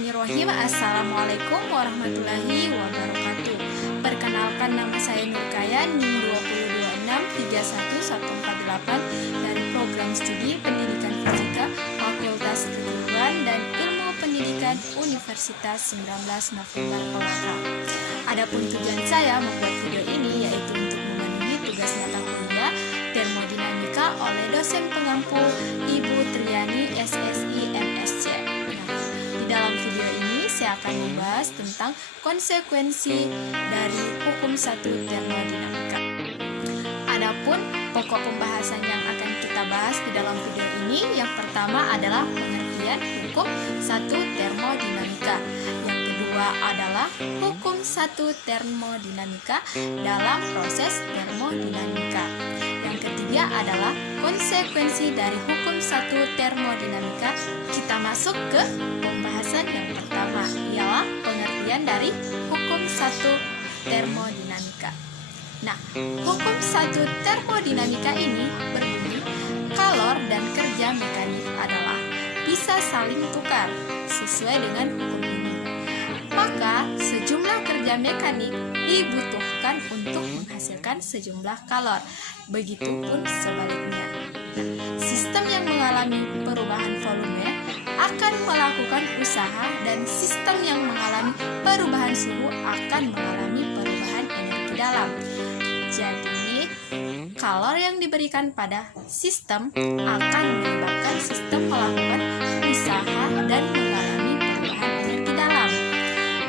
Bismillahirrahmanirrahim. Assalamualaikum warahmatullahi wabarakatuh. Perkenalkan, nama saya Nurkaya, NIM 202631148 dari Program Studi Pendidikan Fisika Fakultas Keguruan dan Ilmu Pendidikan Universitas 19 November Kolaka. Adapun tujuan saya membuat video ini yaitu untuk memenuhi tugas mata kuliah termodinamika oleh dosen pengampu Ibu Triani SSI MSc. Dalam video ini saya akan membahas tentang konsekuensi dari hukum satu termodinamika. Adapun pokok pembahasan yang akan kita bahas di dalam video ini, yang pertama adalah pengertian hukum satu termodinamika. Yang kedua adalah hukum satu termodinamika dalam proses termodinamika. Yang ketiga adalah konsekuensi dari hukum satu termodinamika. Kita masuk ke pembahasan yang pertama, ialah pengertian dari hukum satu termodinamika. Nah, hukum satu termodinamika ini berbunyi, kalor dan kerja mekanik adalah bisa saling tukar sesuai dengan hukum ini. Maka sejumlah kerja mekanik dibutuhkan untuk menghasilkan sejumlah kalor. Begitupun sebaliknya. Sistem yang mengalami perubahan volume akan melakukan usaha, dan sistem yang mengalami perubahan suhu akan mengalami perubahan energi dalam. Jadi, kalor yang diberikan pada sistem akan menyebabkan sistem melakukan usaha dan mengalami perubahan energi dalam.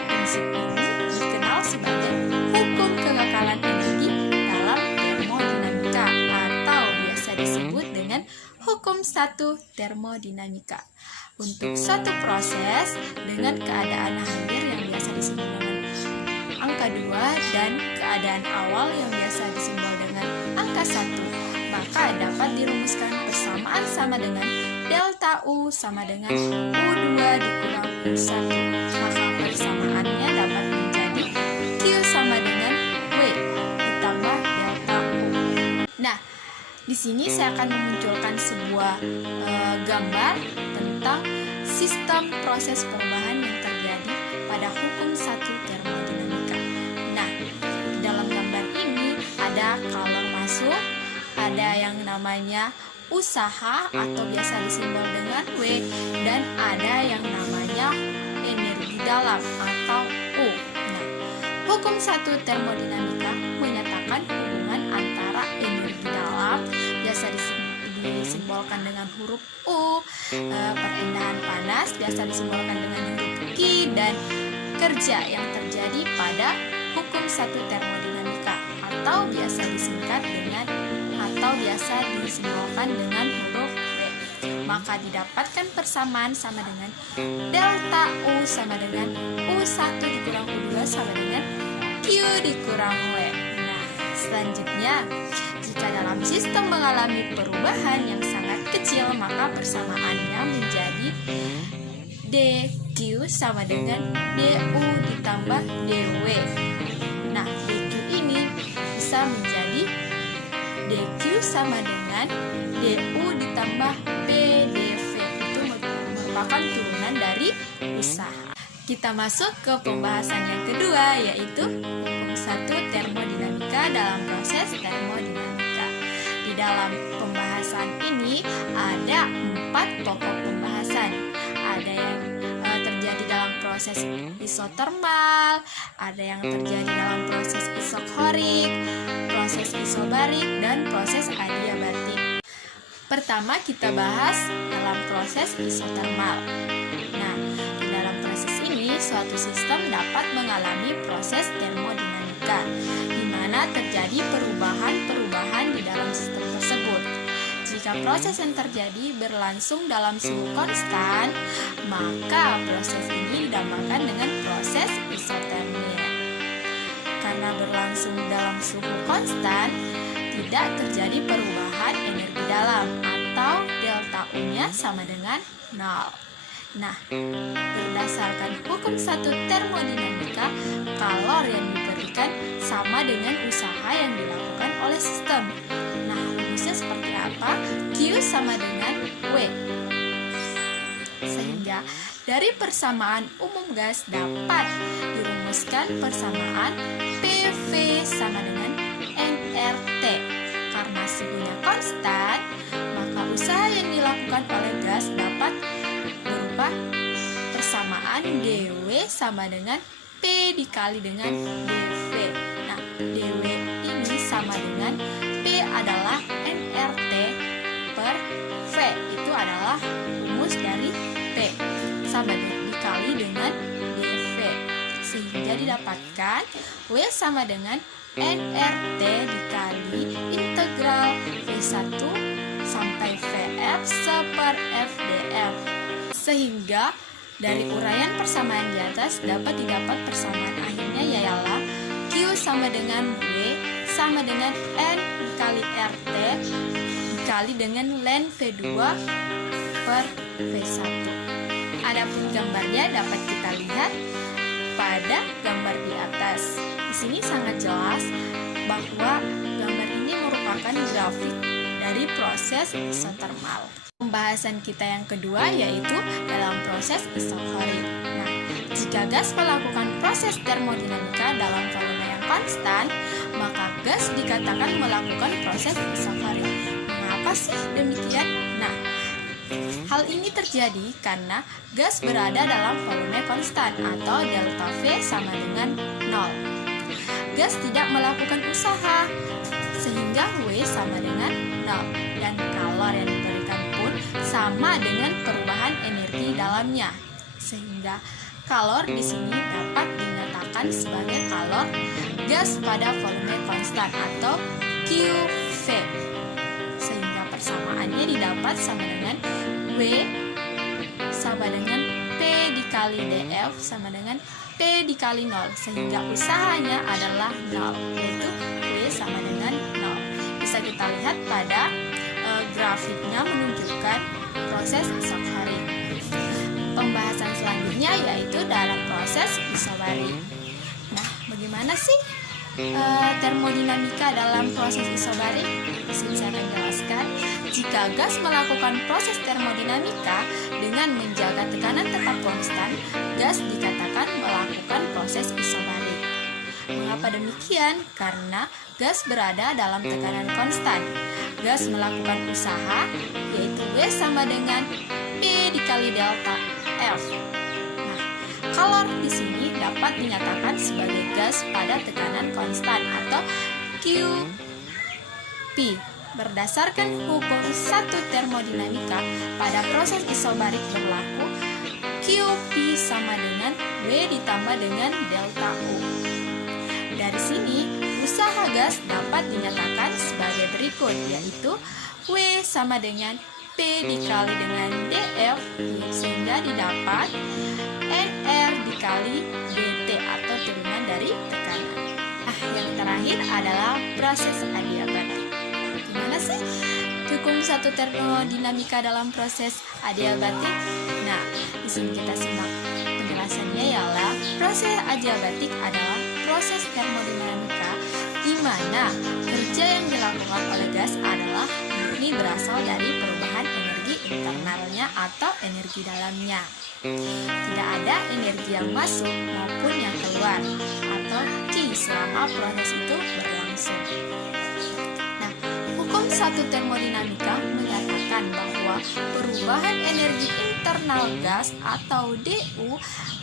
Prinsip ini dikenal sebagai hukum kekekalan energi dalam termodinamika atau biasa disebut dengan hukum satu termodinamika. Untuk suatu proses dengan keadaan akhir yang biasa disimbol dengan angka 2 dan keadaan awal yang biasa disimbol dengan angka 1, maka dapat dirumuskan persamaan sama dengan delta U sama dengan U2 dikurang U1. Maka persamaannya dapat menjadi Q sama dengan W ditambah delta U. Nah, di sini saya akan memunculkan sebuah gambar tentang sistem proses perubahan yang terjadi pada hukum satu termodinamika. Nah, di dalam gambar ini ada kalor masuk, ada yang namanya usaha atau biasa disimbol dengan W, dan ada yang namanya energi dalam atau U. Nah, hukum satu termodinamika menyatakan hubungan antara energi dalam, biasa disimbolkan dengan huruf U, perindahan panas biasa disimbolkan dengan huruf Q, dan kerja yang terjadi pada hukum satu termodinamika atau biasa disingkat dengan atau biasa disimbolkan dengan huruf W. Maka didapatkan persamaan sama dengan delta U sama dengan U1 dikurang U2 sama dengan Q dikurang W. Nah, selanjutnya, jika dalam sistem mengalami perubahan yang sangat kecil, maka persamaannya menjadi dQ sama dengan dU ditambah dW. Nah, dQ ini bisa menjadi dQ sama dengan dU ditambah pdV. Itu merupakan turunan dari usaha. Kita masuk ke pembahasan yang kedua, yaitu hukum satu termodinamika dalam proses termodinamika. Di dalam pembahasan ini ada 4 pokok pembahasan. Ada yang terjadi dalam proses isotermal, ada yang terjadi dalam proses isoklorik, proses isobarik, dan proses adiabatik. Pertama kita bahas dalam proses isotermal. Nah, di dalam proses ini suatu sistem dapat mengalami proses termodinamika, di mana terjadi perubahan-perubahan di dalam sistem tersebut. Jika proses yang terjadi berlangsung dalam suhu konstan, maka proses ini dinamakan dengan proses isotermia. Karena berlangsung dalam suhu konstan, tidak terjadi perubahan energi dalam atau delta U-nya sama dengan 0. Nah, berdasarkan hukum satu termodinamika, kalor yang diberikan sama dengan usaha yang dilakukan oleh sistem. Nah, rumusnya seperti apa? Q sama dengan W. Sehingga dari persamaan umum gas dapat dirumuskan persamaan PV sama dengan nRT. Karena suhunya konstan, maka usaha yang dilakukan oleh gas dapat berupa persamaan dW sama dengan P dikali dengan dV. Nah, dW ini sama dengan P adalah nRT per V, itu adalah rumus dari P, sama dikali dengan dV, sehingga didapatkan W sama dengan nRT dikali integral V1 sampai Vf seper FdF. Sehingga dari uraian persamaan di atas dapat didapat persamaan akhirnya ialah Q sama dengan W sama dengan N dikali RT dikali dengan ln V2 per V1. Adapun gambarnya dapat kita lihat pada gambar di atas. Di sini sangat jelas bahwa gambar ini merupakan grafik dari proses isotermal. Pembahasan kita yang kedua yaitu dalam proses isobarik. Nah, jika gas melakukan proses termodinamika dalam volume yang konstan, maka gas dikatakan melakukan proses isobarik. Mengapa sih demikian? Nah, hal ini terjadi karena gas berada dalam volume konstan atau delta V sama dengan 0. Gas tidak melakukan usaha sehingga W sama dengan 0 dan kalor yang diberikan pun sama dengan perubahan energi dalamnya, sehingga kalor di sini dapat dinyatakan sebagai kalor gas pada volume konstan atau QV, sehingga persamaannya didapat sama dengan W sama dengan P dikali dF sama dengan P dikali 0, sehingga usahanya adalah 0, yaitu W sama dengan 0. Bisa kita lihat pada grafiknya menunjukkan proses isobarik. Pembahasan selanjutnya yaitu dalam proses isobarik. Nah, bagaimana sih termodinamika dalam proses isobarik? Di sini saya akan jelaskan. Jika gas melakukan proses termodinamika dengan menjaga tekanan tetap konstan, gas dikatakan melakukan proses isobarik. Mengapa demikian? Karena gas berada dalam tekanan konstan. Gas melakukan usaha, yaitu W sama dengan P dikali delta F. Nah, kalor di sini dapat dinyatakan sebagai gas pada tekanan konstan atau QP. Berdasarkan hukum 1 termodinamika, pada proses isobarik berlaku QP sama dengan W ditambah dengan delta U. Dari sini, usaha gas dapat dinyatakan sebagai berikut, yaitu W sama dengan P dikali dengan dF, sehingga didapat NR dikali dt atau turunan dari tekanan. Yang terakhir adalah proses adiabatik. Gimana sih hukum 1 termodinamika dalam proses adiabatik? Nah, di sini kita simak penjelasannya ialah proses adiabatik adalah proses termodinamika di mana kerja yang dilakukan oleh gas adalah murni berasal dari perubahan energi internalnya atau energi dalamnya. Tidak ada energi yang masuk maupun yang keluar atau Q selama proses itu berlangsung. Nah, hukum 1 termodinamika mengatakan bahwa perubahan energi internal gas atau DU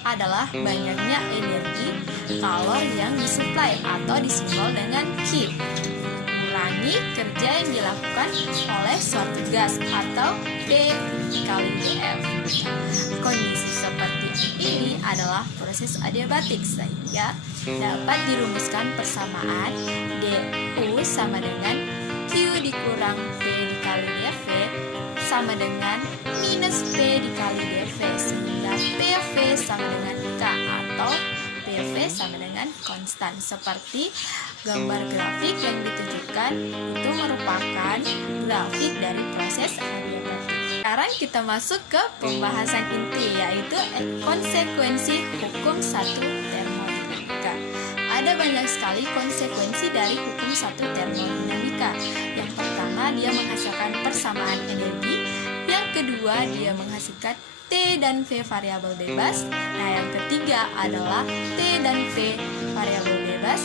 adalah banyaknya energi kalor yang disuplai atau disimbol dengan Q mengurangi kerja yang dilakukan oleh suatu gas atau P kali dF. Kondisi seperti ini adalah proses adiabatik, sehingga dapat dirumuskan persamaan DU sama dengan Q dikurang P dikali dV sama dengan minus P dikali dV, sehingga PV sama dengan K atau PV sama dengan konstan. Seperti gambar grafik yang ditunjukkan itu merupakan grafik dari proses adiabatik. Sekarang kita masuk ke pembahasan inti, yaitu konsekuensi hukum 1 termodinamika. Ada banyak sekali konsekuensi dari hukum 1 termodinamika. Yang pertama, dia menghasilkan persamaan energi. Yang kedua, dia menghasilkan T dan V variabel bebas. Nah, yang ketiga adalah T dan V variabel bebas.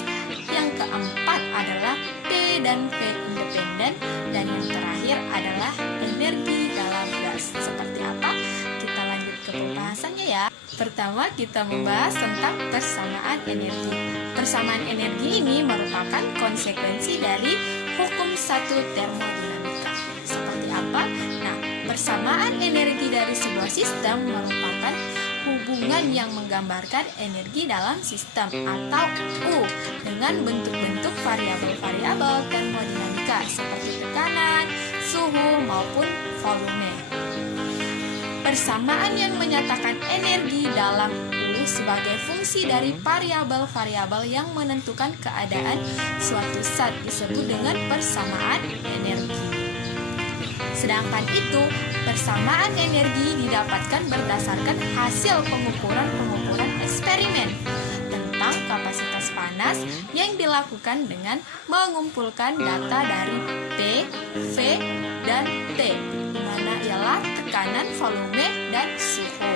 Yang keempat adalah T dan V independen. Dan yang terakhir adalah energi dalam gas. Seperti apa? Kita lanjut ke pembahasannya ya. Pertama, kita membahas tentang persamaan energi. Persamaan energi ini merupakan konsekuensi dari hukum satu termodinamika. Seperti apa? Nah, persamaan energi dari sebuah sistem merupakan hubungan yang menggambarkan energi dalam sistem atau U dengan bentuk-bentuk variabel-variabel termodinamika seperti tekanan, suhu, maupun volume. Persamaan yang menyatakan energi dalam U sebagai fungsi dari variabel-variabel yang menentukan keadaan suatu zat disebut dengan persamaan energi. Sedangkan itu, persamaan energi didapatkan berdasarkan hasil pengukuran eksperimen tentang kapasitas panas yang dilakukan dengan mengumpulkan data dari P, V, dan T, di mana ialah tekanan, volume, dan suhu.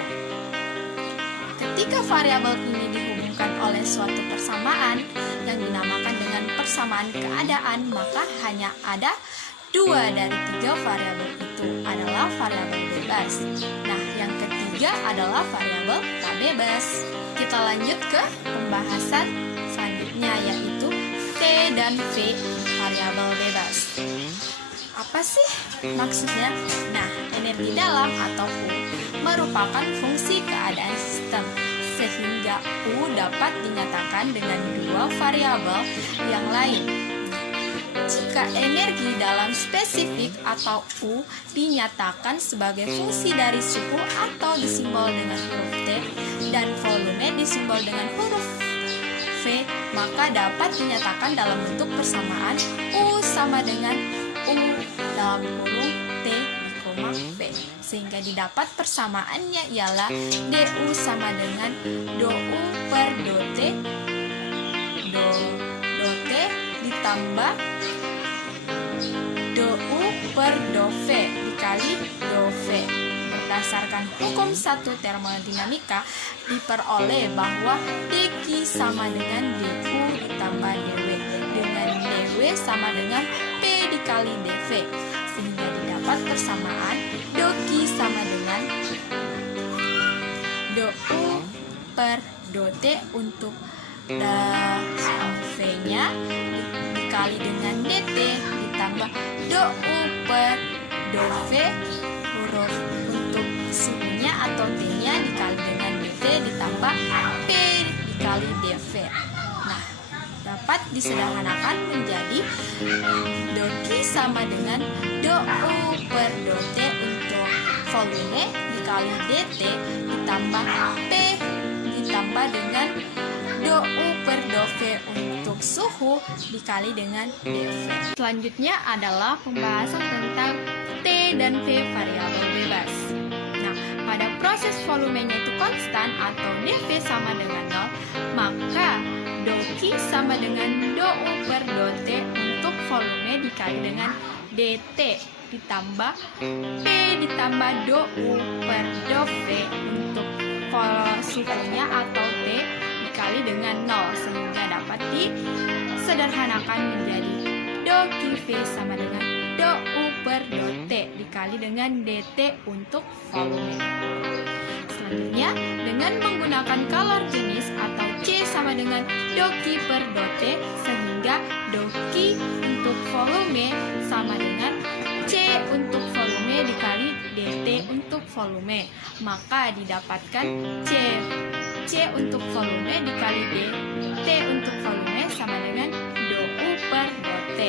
Ketika variabel ini dihubungkan oleh suatu persamaan yang dinamakan dengan persamaan keadaan, maka hanya ada 2 dari 3 variabel itu adalah variabel bebas. Nah, yang ketiga adalah variabel tak bebas. Kita lanjut ke pembahasan selanjutnya, yaitu T dan V variabel bebas. Apa sih maksudnya? Nah, energi dalam atau U merupakan fungsi keadaan sistem, sehingga U dapat dinyatakan dengan 2 variabel yang lain. Jika energi dalam spesifik atau U dinyatakan sebagai fungsi dari suhu atau disimbol dengan huruf T dan volume disimbol dengan huruf V, maka dapat dinyatakan dalam bentuk persamaan U sama dengan U dalam kurung T di koma V, sehingga didapat persamaannya ialah DU sama dengan dou per dot T ditambah dou per dou V dikali dou V. Berdasarkan hukum satu termodinamika, diperoleh bahwa dQ sama dengan du ditambah dw, dengan dw sama dengan P dikali dv, sehingga didapat persamaan dQ sama dengan dou per dou T untuk V-nya dikali dengan dt ditambah dou per dou V huruf untuk suhunya atau T-nya dikali dengan dv ditambah P dikali dv. Nah, dapat disederhanakan menjadi dou Q sama dengan dou per dou T untuk volume dikali dt ditambah P ditambah dengan dou per dou V untuk suhu dikali dengan dv. Selanjutnya adalah pembahasan tentang T dan V variabel bebas. Nah, pada proses volumenya itu konstan atau dv sama dengan 0, maka dou Q sama dengan dou per dou T untuk volume dikali dengan dt ditambah P ditambah dou per dou V untuk suhunya atau T dikali dengan 0, sehingga dapat disederhanakan menjadi dou QV sama dengan dou per dou T dikali dengan dt untuk volume. Selanjutnya, dengan menggunakan kalor jenis atau C sama dengan dou Q per dou T, sehingga dou Q untuk volume sama dengan C untuk volume dikali dt untuk volume, maka didapatkan C untuk volume dikali dt untuk volume sama dengan dou per dou T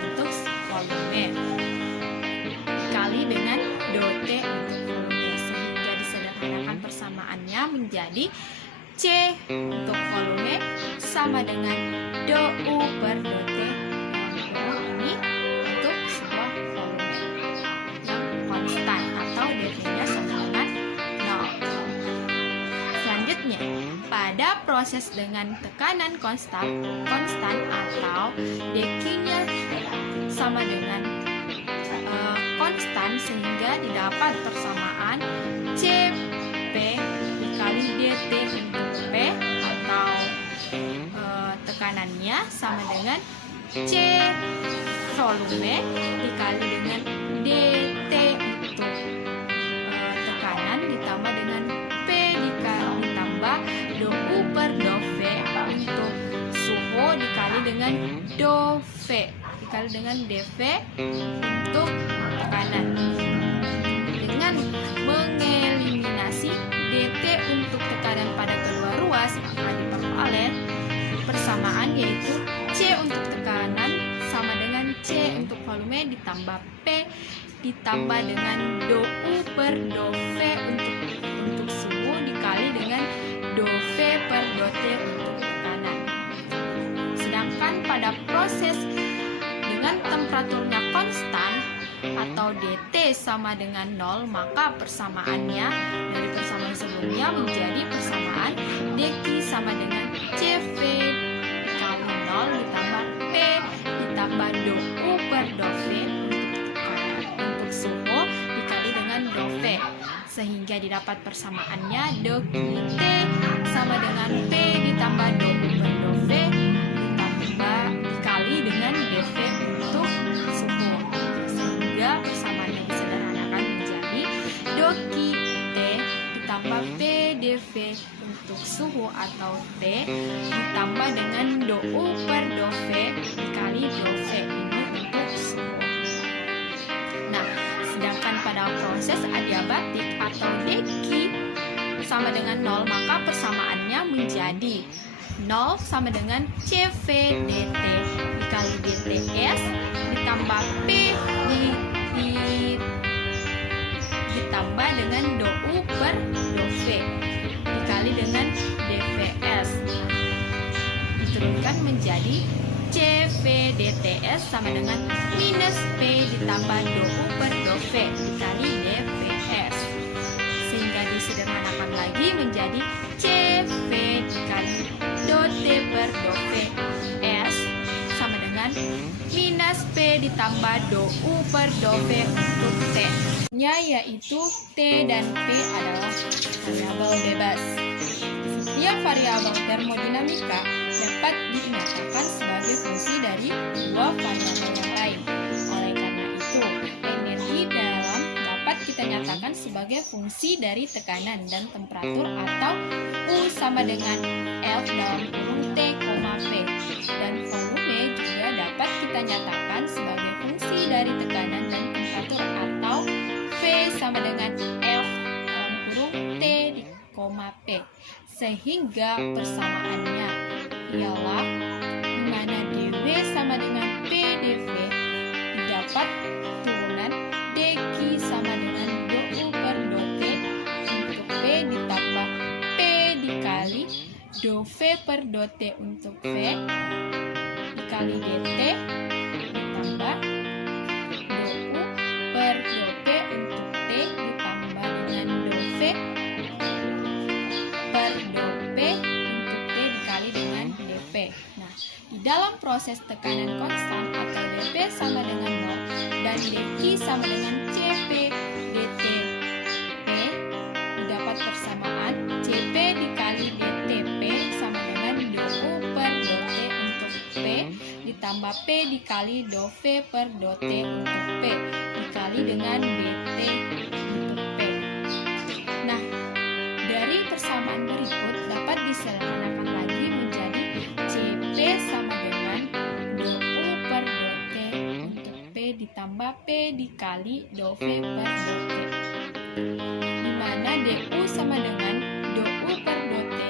untuk volume dikali dengan dou T untuk volume, sehingga disederhanakan persamaannya menjadi C untuk volume sama dengan dou per dou T ini untuk sebuah volume yang konstan atau dv-nya sama dengan 0. Selanjutnya, pada proses dengan tekanan konstan atau dQ-nya sama dengan konstan, sehingga didapat persamaan C dt untuk P atau tekanannya sama dengan C volume dikali dengan dt untuk tekanan ditambah dengan P ditambah do U per do V untuk suhu dikali dengan do V dikali dengan dV untuk tekanan. Dengan mengeliminasi dt untuk tekanan pada kedua ruas maka diperoleh persamaan yaitu C untuk tekanan sama dengan C untuk volume ditambah P ditambah dengan do U per do V untuk suhu dikali dengan do V per do T untuk tekanan. Sedangkan pada proses dengan temperaturnya konstan atau dt sama dengan 0 maka persamaannya dari persamaan sebelumnya menjadi persamaan dq sama dengan cv dikali 0 ditambah p ditambah do u per do v untuk suhu dikali dengan do v sehingga didapat persamaannya dq t sama dengan p ditambah do u per do v ditambah dikali dengan dv untuk suhu sehingga persamaannya disederhanakan menjadi dq t ditambah p dv untuk suhu atau T ditambah dengan do U per do V dikali do V ini untuk suhu. Nah, sedangkan pada proses adiabatik atau dq sama dengan 0 maka persamaannya menjadi 0 sama dengan CV dt dikali dts ditambah P ditambah dengan do U per do V dikali dengan dvs diturunkan menjadi CV dts sama dengan minus P ditambah do U per do V dikali dvs sehingga disederhanakan lagi menjadi CV dikali do T per do Vs sama dengan minus P ditambah do U per do V untuk T nya yaitu T dan P adalah variabel bebas. Setiap variabel termodinamika dapat dinyatakan sebagai fungsi dari dua variabel yang lain. Oleh karena itu, energi dalam dapat kita nyatakan sebagai fungsi dari tekanan dan temperatur atau U sama dengan F dalam kurung T, P. Dan volume juga dapat kita nyatakan sebagai fungsi dari tekanan dan temperatur atau V sama dengan F dalam kurung T, P. Sehingga persamaannya ialah dimana dV sama dengan P dV didapat turunan dq sama dengan do U per do T untuk P ditambah P dikali do V per do T untuk V dikali dt ditambah do U per do P untuk T ditambah dengan do V per do P untuk T dikali dengan dP. Nah, di dalam proses tekanan konstan atau dP sama dengan 0 dan dq sama dengan Cp dt P didapat persamaan Cp dikali dtP sama dengan do U per do T untuk P ditambah P dikali do V per do T untuk P dikali dengan dt untuk P. Nah, dari persamaan berikut dapat disederhanakan lagi menjadi Cp sama dengan do U per do T untuk P ditambah P dikali do V per do T di mana du sama dengan do U per do T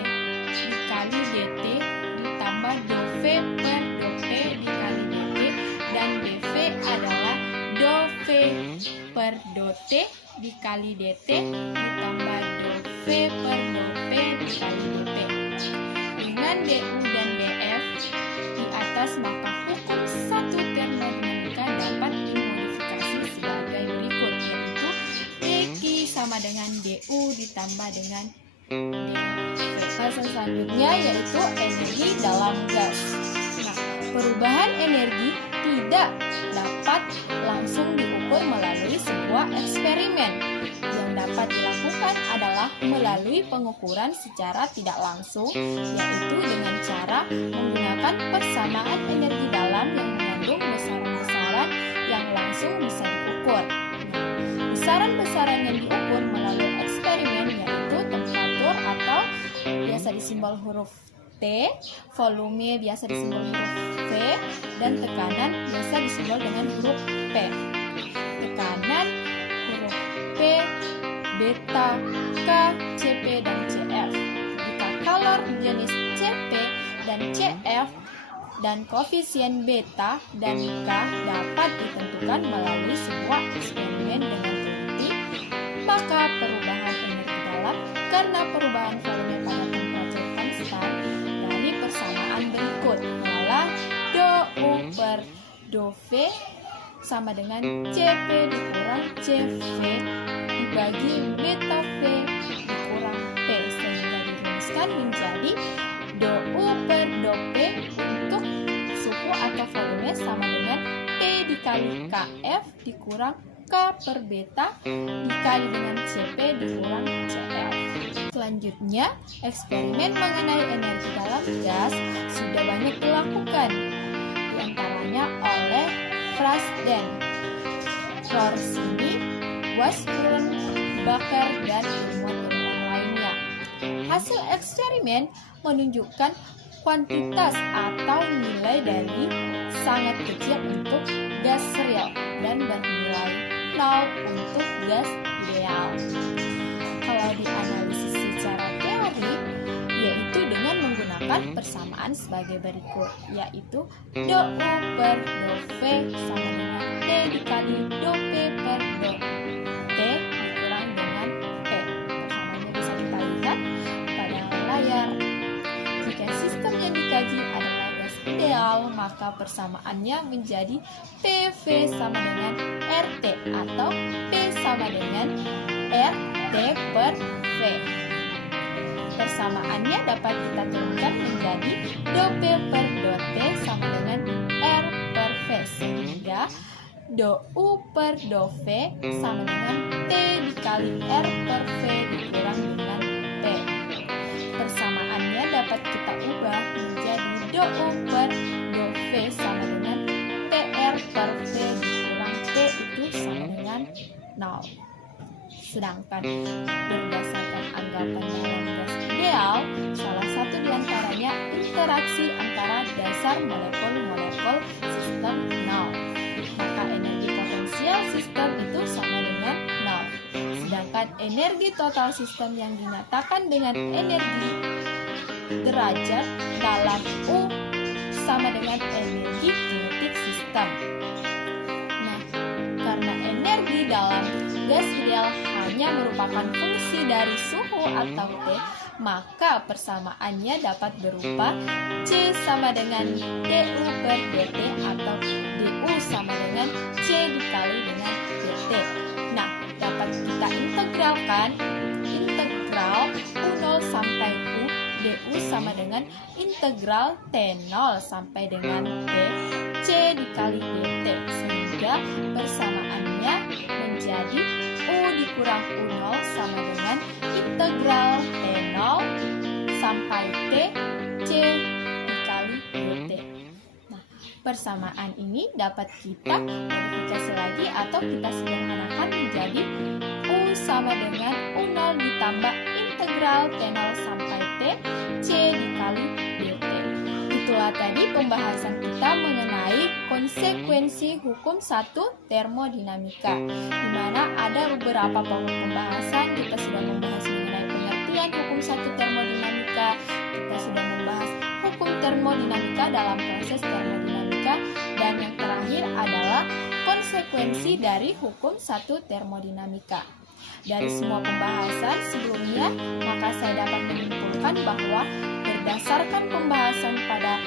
dikali dt ditambah do V per do P dikali dt dan dV adalah do V per do T dikali dt ditambah do V per do P dikali dP. Dengan du dan df di atas maka hukum satu termodinamika dapat dimodifikasi sebagai berikut, yaitu dq sama dengan du ditambah dengan dv. Selanjutnya yaitu energi dalam gas. Nah, perubahan energi tidak dapat langsung diukur melalui sebuah eksperimen. Yang dapat dilakukan adalah melalui pengukuran secara tidak langsung, yaitu dengan cara menggunakan persamaan energi dalam yang mengandung besaran-besaran yang langsung bisa diukur. Besaran-besaran yang diukur melalui eksperimen yaitu temperatur atau biasa disimbol huruf T, volume biasa disimbol huruf V, dan tekanan biasa disimbol dengan huruf P. Tekanan huruf P, beta, K, Cp, dan Cf. Jika kalor jenis Cp dan Cf dan koefisien beta dan K dapat ditentukan melalui sebuah eksperimen dengan teliti, maka perubahan energi dalam karena perubahan volume pada temperatur konstan dari persamaan berikut adalah dou per dou V sama dengan Cp dikurang Cv dibagi beta V dikurang P, sehingga dirumuskan menjadi dou per dou P untuk suhu atau volume sama dengan P dikali Kf dikurang K per beta dikali dengan Cp dikurang Cl. Selanjutnya, eksperimen mengenai energi dalam gas sudah banyak dilakukan, diantaranya oleh Fresden, Rorsini, Washburn, Baker, dan ilmuwan-ilmuwan lainnya. Hasil eksperimen menunjukkan kuantitas atau nilai dari sangat kecil untuk gas real dan bernilai nol untuk gas ideal. Kalau dianalisis secara teori, yaitu dengan menggunakan persamaan sebagai berikut, yaitu dou per dou V sama dengan T dikali dou P per dou T dikurang dengan P. Persamaannya bisa kita lihat pada layar. Jika sistem yang dikaji adalah gas ideal, maka persamaannya menjadi PV sama dengan RT atau P sama dengan RT per V. Persamaannya dapat kita turunkan menjadi dou P per dou T sama dengan R per V, sehingga dou per dou V sama dengan T dikali R per V dikurang dengan P. Persamaannya dapat kita ubah menjadi dou per dou V sama dengan PR per V dikurang P itu sama dengan 0. Sedangkan berdasarkan anggapan dalam gas ideal, salah satu diantaranya interaksi antara dasar molekul-molekul sistem 0. Maka energi potensial sistem itu sama dengan 0. Sedangkan energi total sistem yang dinyatakan dengan energi derajat dalam U sama dengan energi kinetik sistem. Nah, karena energi dalam gas ideal hanya merupakan fungsi dari suhu atau T, maka persamaannya dapat berupa C sama dengan dU per dt atau dU sama dengan C dikali dengan dt. Nah, dapat kita integralkan. Integral U0 sampai U dU sama dengan integral T0 sampai dengan T C dikali dt, sehingga persamaannya menjadi U dikurang U0 sama dengan integral T0 sampai T C dikali dt. Nah, persamaan ini dapat kita modifikasi lagi atau kita sederhanakan menjadi U sama dengan U0 ditambah integral T0 sampai T C dikali dt. Itulah tadi pembahasan kita mengenai konsekuensi hukum 1 termodinamika, di mana ada beberapa pembahasan. Kita sudah membahas mengenai pengertian hukum 1 termodinamika, kita sudah membahas hukum termodinamika dalam proses termodinamika, dan yang terakhir adalah konsekuensi dari hukum 1 termodinamika. Dari semua pembahasan sebelumnya, maka saya dapat menyimpulkan bahwa berdasarkan pembahasan pada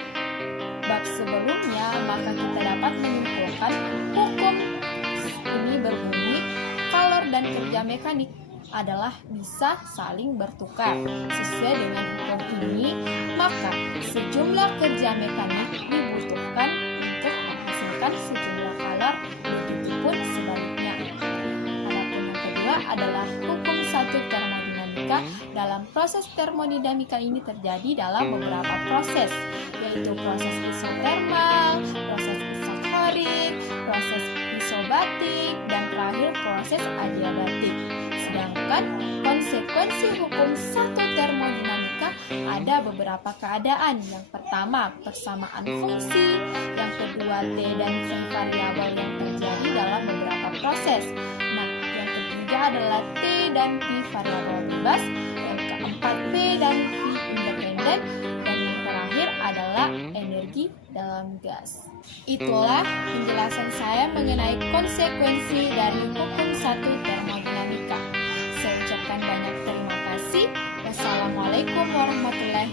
bab sebelumnya, maka kita dapat menyimpulkan hukum ini berbunyi kalor dan kerja mekanik adalah bisa saling bertukar. Sesuai dengan hukum ini, maka sejumlah kerja mekanik dibutuhkan untuk menghasilkan sejumlah kalor, begitupun sebaliknya. Adapun yang kedua adalah hukum satu termodinamika. Dalam proses termodinamika ini terjadi dalam beberapa proses, yaitu proses isotermal, proses isoklorik, proses isobatik, dan terakhir proses adiabatik. Sedangkan konsekuensi hukum satu termodinamika ada beberapa keadaan. Yang pertama, persamaan fungsi. Yang kedua, T dan V variabel yang terjadi dalam beberapa proses. Nah, yang ketiga adalah T dan P variabel bebas. Yang keempat, P dan V independen. Dan yang terakhir adalah energi dalam gas. Itulah penjelasan saya mengenai konsekuensi dari hukum satu termodinamika. Saya ucapkan banyak terima kasih. Wassalamualaikum warahmatullahi